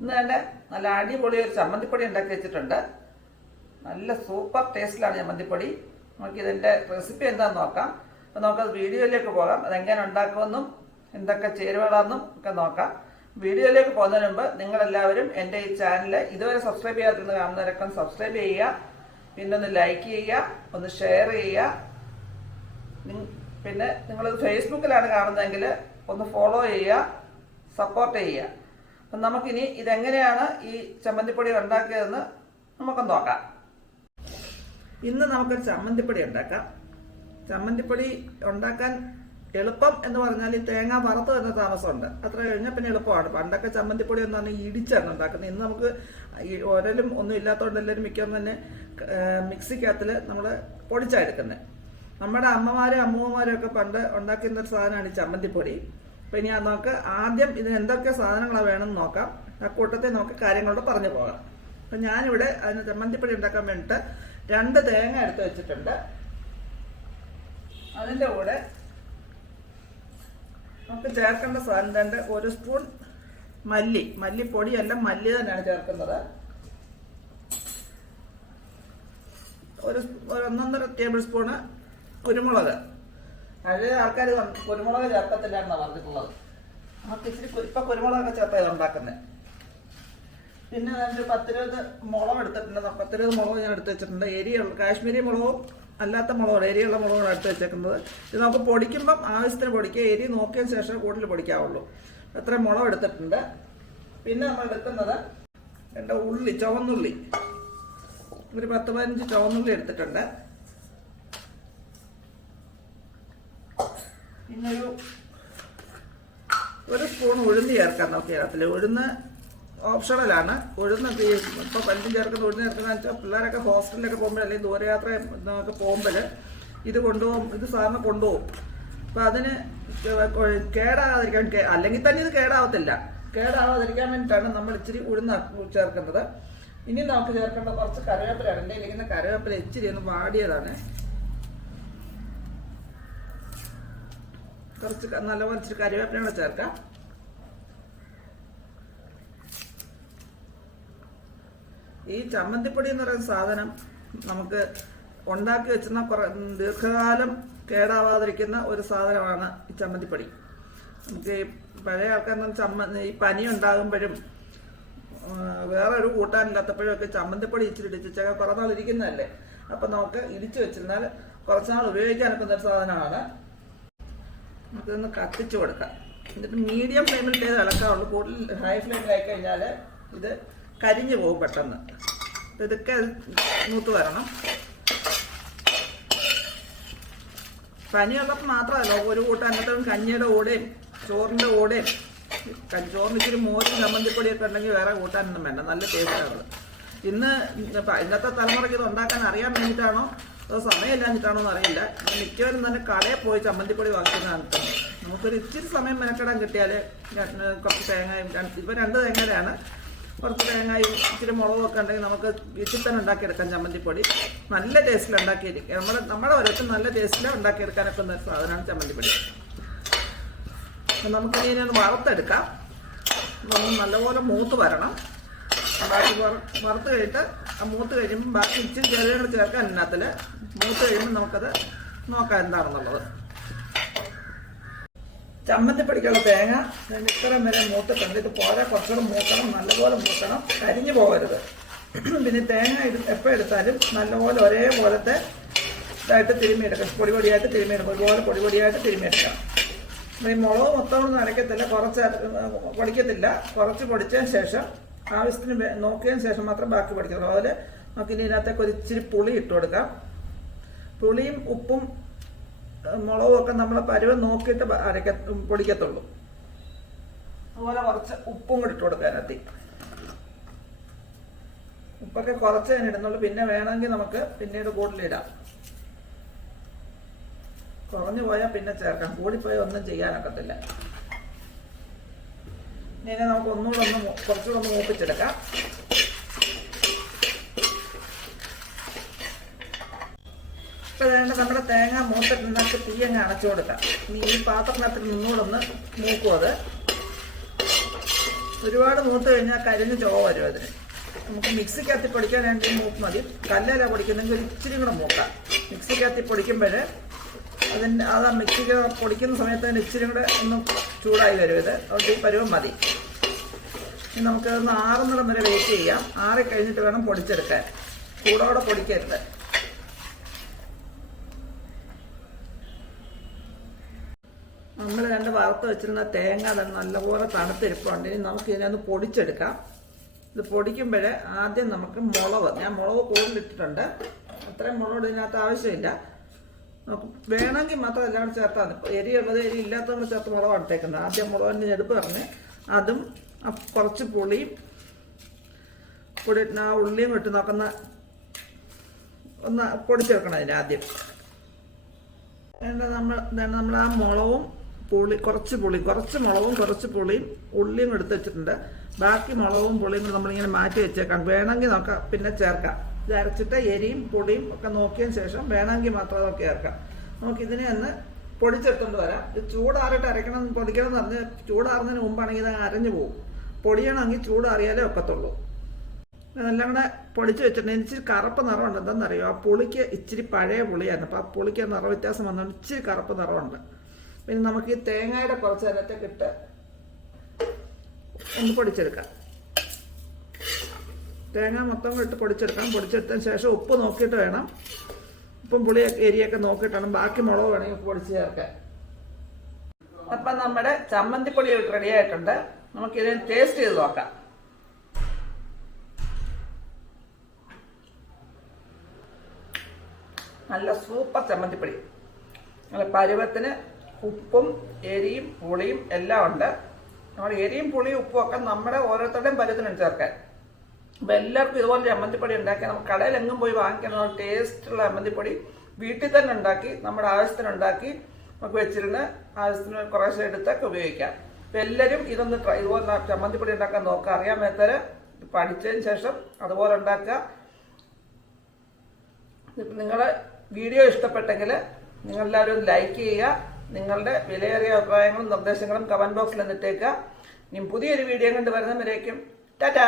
ഇന്ന് തന്നെ നല്ല അടിപൊളി ഒരു ചമ്മന്തിപ്പൊടി ഉണ്ടാക്കി വെച്ചിട്ടുണ്ട്. നല്ല സൂപ്പർ ടേസ്റ്റിലാണ് ചമ്മന്തിപ്പൊടി. നമുക്ക് ഇതിന്റെ റെസിപ്പി എന്താണെന്ന് നോക്കാം. അപ്പോൾ നമുക്കത് വീഡിയോയിലേക്ക് പോകാം. അതെങ്ങനെ ഉണ്ടാക്കുമെന്നും എന്തൊക്കെ ചേരുവകളാണെന്നും ഒക്കെ നോക്കാം. വീഡിയോയിലേക്ക് പോകുന്നതിന് മുമ്പ് നിങ്ങളെല്ലാവരും എന്റെ ഈ ചാനൽ ഇതുവരെ സബ്സ്ക്രൈബ് ചെയ്യാത്തിരുന്ന് കാണുന്നവരൊക്കെ സബ്സ്ക്രൈബ് ചെയ്യുക. പിന്നെ ഒന്ന് ലൈക്ക് ചെയ്യുക ഒന്ന് ഷെയർ ചെയ്യുക. പിന്നെ നിങ്ങൾ ഫേസ്ബുക്കിലാണ് കാണുന്നതെങ്കിൽ ഒന്ന് ഫോളോ ചെയ്യുക സപ്പോർട്ട് ചെയ്യുക. അപ്പം നമുക്കിനി ഇതെങ്ങനെയാണ് ഈ ചമ്മന്തിപ്പൊടി ഉണ്ടാക്കിയതെന്ന് നമുക്കൊന്ന് നോക്കാം. ഇന്ന് നമുക്കൊരു ചമ്മന്തിപ്പൊടി ഉണ്ടാക്കാം. ചമ്മന്തിപ്പൊടി ഉണ്ടാക്കാൻ എളുപ്പം എന്ന് പറഞ്ഞാൽ ഈ തേങ്ങ വറുത്ത് തന്നെ താമസമുണ്ട്. അത്ര കഴിഞ്ഞാൽ പിന്നെ എളുപ്പമാണ്. പണ്ടൊക്കെ ചമ്മന്തിപ്പൊടി എന്ന് പറഞ്ഞാൽ ഇടിച്ചാണ് ഉണ്ടാക്കുന്നത്. ഇന്ന് നമുക്ക് ഈ ഒരലും ഒന്നും ഇല്ലാത്തതുകൊണ്ട് എല്ലാവരും മിക്കവാറും തന്നെ മിക്സിക്കകത്തിൽ നമ്മൾ പൊടിച്ചാണ് എടുക്കുന്നത് നമ്മുടെ അമ്മമാരും അമ്മൂമ്മമാരും ഒക്കെ പണ്ട് ഉണ്ടാക്കുന്ന ഒരു സാധനമാണ് ഈ ചമ്മന്തിപ്പൊടി. അപ്പം ഇനി നമുക്ക് ആദ്യം ഇതിന് എന്തൊക്കെ സാധനങ്ങളാണ് വേണമെന്ന് നോക്കാം. ആ കൂട്ടത്തെ നമുക്ക് കാര്യങ്ങളോട് പറഞ്ഞു പോകാം. അപ്പം ഞാനിവിടെ അതിന് ചമ്മന്തിപ്പൊടി ഉണ്ടാക്കാൻ വേണ്ടിയിട്ട് രണ്ട് തേങ്ങ എടുത്ത് വെച്ചിട്ടുണ്ട്. അതിന്റെ കൂടെ നമുക്ക് ചേർക്കേണ്ട സാധനം രണ്ട് ഒരു സ്പൂൺ മല്ലി. മല്ലിപ്പൊടിയല്ല മല്ലി തന്നെയാണ് ചേർക്കുന്നത്. ഒരു ഒന്നൊന്നര ടേബിൾ സ്പൂണ് കുരുമുളക്. പഴയ ആൾക്കാർ കുരുമുളക് ചേർക്കത്തില്ല എന്നാണ് പറഞ്ഞിട്ടുള്ളത്. നമുക്ക് ഇച്ചിരി ഇപ്പൊ കുരുമുളകൊക്കെ ചേർത്താ ഇത് ഉണ്ടാക്കുന്നത് പിന്നെ അതിന്റെ പത്തിരുപത് മുളക് എടുത്തിട്ടുണ്ട്. പത്തിരുപത് മുളക് ഞാൻ എടുത്ത് വെച്ചിട്ടുണ്ട്. എരിയുള്ള കാശ്മീരി മുളകും അല്ലാത്ത മുളകും എരിയുള്ള മുളകാണ് എടുത്ത് വെച്ചേക്കുന്നത്. ഇത് നമുക്ക് പൊടിക്കുമ്പം ആവശ്യത്തിന് പൊടിക്കുക എരി നോക്കിയതിന് ശേഷം കൂടുതൽ പൊടിക്കാവുള്ളൂ. അത്ര മുളക് എടുത്തിട്ടുണ്ട്. പിന്നെ നമ്മൾ എടുക്കുന്നത് എന്റെ ഉള്ളി ചുവന്നുള്ളി. ഒരു പത്ത് പതിനഞ്ച് ചുവന്നുള്ളി എടുത്തിട്ടുണ്ട്. പിന്നെ ഒരു സ്പൂൺ ഉഴുന്ന് ചേർക്കാം നമുക്ക് അതിൽ ഉഴുന്ന് ഓപ്ഷണലാണ് ഉഴുന്ന് ഇപ്പോൾ പഞ്ചും ചേർക്കുന്ന ഉഴുന്ന് ചേർക്കുന്ന വെച്ചാൽ പിള്ളേരൊക്കെ ഹോസ്റ്റലിലൊക്കെ പോകുമ്പോൾ അല്ലെങ്കിൽ ദൂരയാത്ര ഒക്കെ പോകുമ്പോൾ ഇത് കൊണ്ടുപോകും. ഇത് സാധാരണ കൊണ്ടുപോകും. അപ്പോൾ അതിന് കേടാകാതിരിക്കാൻ അല്ലെങ്കിൽ തന്നെ ഇത് കേടാവത്തില്ല. കേടാവാതിരിക്കാൻ വേണ്ടിയിട്ടാണ് നമ്മൾ ഇച്ചിരി ഉഴുന്ന് ചേർക്കുന്നത്. ഇനി നമുക്ക് ചേർക്കേണ്ട കുറച്ച് കറിവേപ്പിലാണ് എന്റെ ഇരിക്കുന്ന കറിവേപ്പില ഇച്ചിരി ഒന്ന് വാടിയതാണ്. കുറച്ച് നല്ല ഇച്ചിരി കറിവേപ്പില കൂടെ ചേർക്കാം. ഈ ചമ്മന്തിപ്പൊടി എന്ന് പറയുന്ന സാധനം നമുക്ക് ഉണ്ടാക്കി വെച്ചിരുന്ന കുറെ ദീർഘകാലം കേടാവാതിരിക്കുന്ന ഒരു സാധനമാണ് ഈ ചമ്മന്തിപ്പൊടി. നമുക്ക് ഈ പഴയ ആൾക്കാർ ചമ്മ ഈ പനി ഉണ്ടാകുമ്പോഴും വേറെ ഒരു കൂട്ടാനില്ലാത്തപ്പോഴും ഒക്കെ ചമ്മന്തിപ്പൊടി ഇച്ചിരി ഇടിച്ചൊക്കെ കുറേ നാൾ ഇരിക്കുന്നതല്ലേ? അപ്പം നമുക്ക് ഇടിച്ചു വെച്ചിരുന്നാൽ കുറച്ച് നാൾ ഉപയോഗിക്കാനൊക്കുന്ന ഒരു സാധനമാണ്. നമുക്കിതൊന്ന് കത്തിച്ചു കൊടുക്കാം. എന്നിട്ട് മീഡിയം ഫ്ലെയിമിൽ ചെയ്ത് ഇളക്കാവുള്ളൂ കൂടുതൽ ഹൈ ഫ്ലെയിമിലായി കഴിഞ്ഞാൽ ഇത് കരിഞ്ഞു പോകും പെട്ടെന്ന്. ഇതൊക്കെ മൂത്ത് വരണം. പനിയുള്ളപ്പോൾ മാത്രമല്ല ഒരു കൂട്ടം അന്നത്തും കഞ്ഞിയുടെ കൂടെയും ചോറിന്റെ ക- ചോറിന് ഇച്ചിരി മോരും ചമ്മന്തിപ്പൊടിയൊക്കെ ഉണ്ടെങ്കിൽ വേറെ കൂട്ടാനൊന്നും വേണ്ട. നല്ല ടേസ്റ്റാണ് ഇന്ന് ഇന്നത്തെ തലമുറയ്ക്ക് ഇത് ഉണ്ടാക്കാൻ അറിയാൻ വേണ്ടിയിട്ടാണോ അതോ സമയമില്ലാഞ്ഞിട്ടാണോ എന്ന് അറിയില്ല. മിക്കവരും തന്നെ കടയിൽ പോയി ചമ്മന്തിപ്പൊടി വാങ്ങിക്കുന്നതാണ്. നമുക്കൊരു ഇച്ചിരി സമയം മെനക്കെടാൻ കിട്ടിയാൽ കുറച്ച് തേങ്ങയും ഇപ്പോൾ രണ്ട് തേങ്ങയാണ് കുറച്ച് തേങ്ങയും ഇച്ചിരി മുളകും ഒക്കെ ഉണ്ടെങ്കിൽ നമുക്ക് വീട്ടിൽ തന്നെ ഉണ്ടാക്കിയെടുക്കാം ചമ്മന്തിപ്പൊടി. നല്ല ടേസ്റ്റിൽ ഉണ്ടാക്കിയിരിക്കും നമ്മുടെ നമ്മുടെ ഒരൊക്കെ നല്ല ടേസ്റ്റിൽ ഉണ്ടാക്കിയെടുക്കാനൊക്കെ ഒരു സാധനമാണ് ചമ്മന്തിപ്പൊടി. നമുക്ക് ഇനി ഒന്ന് വറുത്തെടുക്കാം. നമ്മൾ നല്ലപോലെ മൂത്ത് വരണം. ബാക്കി വറ- വറുത്ത് കഴിഞ്ഞിട്ട് ആ മൂത്ത് കഴിയുമ്പോൾ ബാക്കി ഇച്ചിരി ചെറിയ ചേർക്കാൻ ഇതിനകത്തിൽ മൂത്ത് കഴിയുമ്പോൾ നമുക്കത് നോക്കാം എന്താണെന്നുള്ളത്. ചമ്മന്തിപ്പൊടിക്കുള്ള തേങ്ങ ഇത്രയും വരെ മൂത്തിട്ടുണ്ട് ഇത് പോരാ കുറച്ചുകൂടെ മൂക്കണം നല്ലപോലെ മൂക്കണം കരിഞ്ഞു പോകരുത്. പിന്നെ തേങ്ങ എപ്പോൾ എടുത്താലും നല്ലപോലെ ഒരേപോലത്തെ ഇതായിട്ട് തിരുമിയെടുക്കാം പൊടി പൊടിയായിട്ട് തിരുമ്മിയെടുക്കാം ഒരുപോലെ പൊടി പൊടിയായിട്ട് തിരുമിയെടുക്കാം ഈ മുളക് മൊത്തം ഒന്നും അരയ്ക്കത്തില്ല കുറച്ച് പൊടിക്കത്തില്ല. കുറച്ച് പൊടിച്ചതിന് ശേഷം ആവശ്യത്തിന് നോക്കിയതിന് ശേഷം മാത്രം ബാക്കി പൊടിക്കണം അതുപോലെ നമുക്ക് ഇനി ഇതിനകത്തേക്ക് ഒരു ഇച്ചിരി പുളി ഇട്ട് കൊടുക്കാം. പുളിയും ഉപ്പും മുളകും ഒക്കെ നമ്മൾ പരുവം നോക്കിയിട്ട് അരക്ക പൊടിക്കത്തുള്ളൂ. അതുപോലെ കുറച്ച് ഉപ്പും കൂടി ഇട്ട് കൊടുക്കാനത്തി ഉപ്പൊക്കെ കുറച്ച് തന്നെ ഇടുന്നുള്ളൂ. പിന്നെ വേണമെങ്കിൽ നമുക്ക് പിന്നീട് കൂടുതലിടാം കുറഞ്ഞു പോയാൽ പിന്നെ ചേർക്കാം. കൂടിപ്പോയാൽ ഒന്നും ചെയ്യാനൊക്കത്തില്ല. ഇനി നമുക്ക് ഒന്നുകൂടെ ഒന്ന് കുറച്ചുകൂടെ ഒന്ന് മൂപ്പിച്ചെടുക്കാം. ഇപ്പൊ വേണ്ട നമ്മുടെ തേങ്ങ മൂത്തിട്ടുണ്ടാക്കി തീ അങ്ങ് അടച്ചു കൊടുക്കാം. ഇനി ഈ പാത്രത്തിനകത്ത് നിന്നുകൊണ്ടൊന്ന് മൂക്കും അത്. ഒരുപാട് മൂത്ത് കഴിഞ്ഞാൽ കരിഞ്ഞ് ചോവ വരും അതിന്. നമുക്ക് മിക്സിക്കകത്ത് പൊടിക്കാൻ വേണ്ടി മൂക്ക് മതി. കല്ലല പൊടിക്കുന്നെങ്കിൽ ഒരു ഇച്ചിരി കൂടെ മൂക്കാം. മിക്സിക്കകത്ത് പൊടിക്കുമ്പോൾ അതിന്റെ അത് ആ മിക്സിക്ക് പൊടിക്കുന്ന സമയത്ത് അതിന് ഇച്ചിരി കൂടെ ഒന്ന് ചൂടായി വരും ഇത്. അതുകൊണ്ട് ഈ പരുവം മതി. ഇനി നമുക്ക് ഒന്ന് ആറുന്നിടം വരെ വെയിറ്റ് ചെയ്യാം. ആറി കഴിഞ്ഞിട്ട് വേണം പൊടിച്ചെടുക്കാൻ. ചൂടോടെ പൊടിക്കരുത്. നമ്മൾ രണ്ട് വറുത്ത് വെച്ചിരുന്ന തേങ്ങ തന്നെ നല്ലപോലെ തണുത്തിരിപ്പുണ്ട്. ഇനി നമുക്ക് ഇതിനെ ഒന്ന് പൊടിച്ചെടുക്കാം. ഇത് പൊടിക്കുമ്പോൾ ആദ്യം നമുക്ക് മുളക് ഞാൻ മുളക് കൂടുതലിട്ടിട്ടുണ്ട്. അത്രയും മുളക് ഇതിനകത്ത് ആവശ്യമില്ല. വേണമെങ്കിൽ മാത്രം എല്ലാം ചേർത്താൽ മതി. ഇപ്പോൾ എരിയുള്ളത് എരി ഇല്ലാത്തവർ ചേർത്ത് മുളകാണ് ഇട്ടേക്കുന്നത് ആദ്യം മുളകിന്റെ ഞെടുപ്പ് പറഞ്ഞ് അതും കുറച്ച് പുളിയും പൊടി ആ ഉള്ളിയും ഇട്ട് നോക്കുന്ന ഒന്ന് പൊടിച്ചെടുക്കണം അതിന് ആദ്യം. എന്നിട്ട് നമ്മൾ നമ്മൾ ആ മുളകും പുളി കുറച്ച് പുളി കുറച്ച് മുളകും കുറച്ച് പുളിയും ഉള്ളിയും എടുത്ത് വെച്ചിട്ടുണ്ട്. ബാക്കി മുളകും പുളിയും കൂടി നമ്മളിങ്ങനെ മാറ്റി വെച്ചേക്കാം. വേണമെങ്കിൽ നമുക്ക് പിന്നെ ചേർക്കാം. ഇത് അരച്ചിട്ട് എരിയും പൊടിയും ഒക്കെ നോക്കിയതിന് ശേഷം വേണമെങ്കിൽ മാത്രം അതൊക്കെ ചേർക്കാം. നമുക്ക് ഇതിനെ ഒന്ന് പൊടിച്ചെടുത്തോണ്ട് വരാം. ഇത് ചൂടാറിട്ട് അരയ്ക്കണം പൊടിക്കണം എന്ന് പറഞ്ഞ് ചൂടാറുന്നതിന് മുമ്പാണെങ്കിൽ ഇത് അരഞ്ഞു പോകും. പൊടിയണമെങ്കിൽ ചൂടാറിയാലേ ഒക്കത്തുള്ളൂ. എല്ലാം കൂടെ പൊടിച്ച് വെച്ചിട്ടുണ്ട്. ഇച്ചിരി കറുപ്പ് നിറമുണ്ട്. എന്താണെന്നറിയോ? ആ പുളിക്ക് ഇച്ചിരി പഴയ പുളിയായിരുന്നു. അപ്പോൾ ആ പുളിക്ക് നിറ വ്യത്യാസം വന്നുകൊണ്ട് ഇച്ചിരി കറുപ്പ് നിറമുണ്ട്. പിന്നെ നമുക്ക് ഈ തേങ്ങയുടെ കുറച്ച് നേരത്തേക്ക് ഇട്ട് ഒന്ന് പൊടിച്ചെടുക്കാം. തേങ്ങ മൊത്തം ഇട്ട് പൊടിച്ചെടുക്കാം പൊടിച്ചെടുത്തതിന് ശേഷം ഉപ്പ് നോക്കിയിട്ട് വേണം. ഉപ്പും പുളിയൊക്കെ എരിയൊക്കെ നോക്കിയിട്ടാണ്. ബാക്കി മുളക് വേണമെങ്കിൽ പൊടിച്ച് ചേർക്കാൻ അപ്പം നമ്മുടെ ചമ്മന്തിപ്പൊടി റെഡി ആയിട്ടുണ്ട്. നമുക്കിതിന് ടേസ്റ്റ് ചെയ്ത് നോക്കാം. നല്ല സൂപ്പർ ചമ്മന്തിപ്പൊടി. നല്ല പരുവത്തിന് ഉപ്പും എരിയും പുളിയും എല്ലാം ഉണ്ട്. നമ്മൾ എരിയും പുളിയും ഉപ്പും ഒക്കെ നമ്മുടെ ഓരോരുത്തരുടെയും പരുവത്തിനാണ് ചേർക്കാൻ. അപ്പം എല്ലാവർക്കും ഇതുപോലെ അമ്മന്തിപ്പൊടി ഉണ്ടാക്കി നമ്മൾ കടയിൽ എങ്ങും പോയി വാങ്ങിക്കുന്ന ടേസ്റ്റുള്ള അമ്മന്തിപ്പൊടി വീട്ടിൽ തന്നെ ഉണ്ടാക്കി നമ്മുടെ ആവശ്യത്തിന് ഉണ്ടാക്കി നമുക്ക് വെച്ചിരുന്ന് ആവശ്യത്തിന് കുറേശ്ശെ എടുത്തൊക്കെ ഉപയോഗിക്കാം. അപ്പം എല്ലാവരും ഇതൊന്ന് ട്രൈ ഇതുപോലെ ചമ്മന്തിപ്പൊടി ഉണ്ടാക്കാൻ നോക്കുക. അറിയാൻ മേത്തര് പഠിച്ചതിന് ശേഷം അതുപോലെ ഉണ്ടാക്കുക. നിങ്ങളെ വീഡിയോ ഇഷ്ടപ്പെട്ടെങ്കിൽ നിങ്ങളെല്ലാവരും ലൈക്ക് ചെയ്യുക. നിങ്ങളുടെ വിലയേറിയ അഭിപ്രായങ്ങളും നിർദ്ദേശങ്ങളും കമന്റ് ബോക്സിൽ എന്നിട്ടേക്കുക ഇനി പുതിയൊരു വീഡിയോ കണ്ട് വരുന്നവരേക്കും. ടാറ്റാ!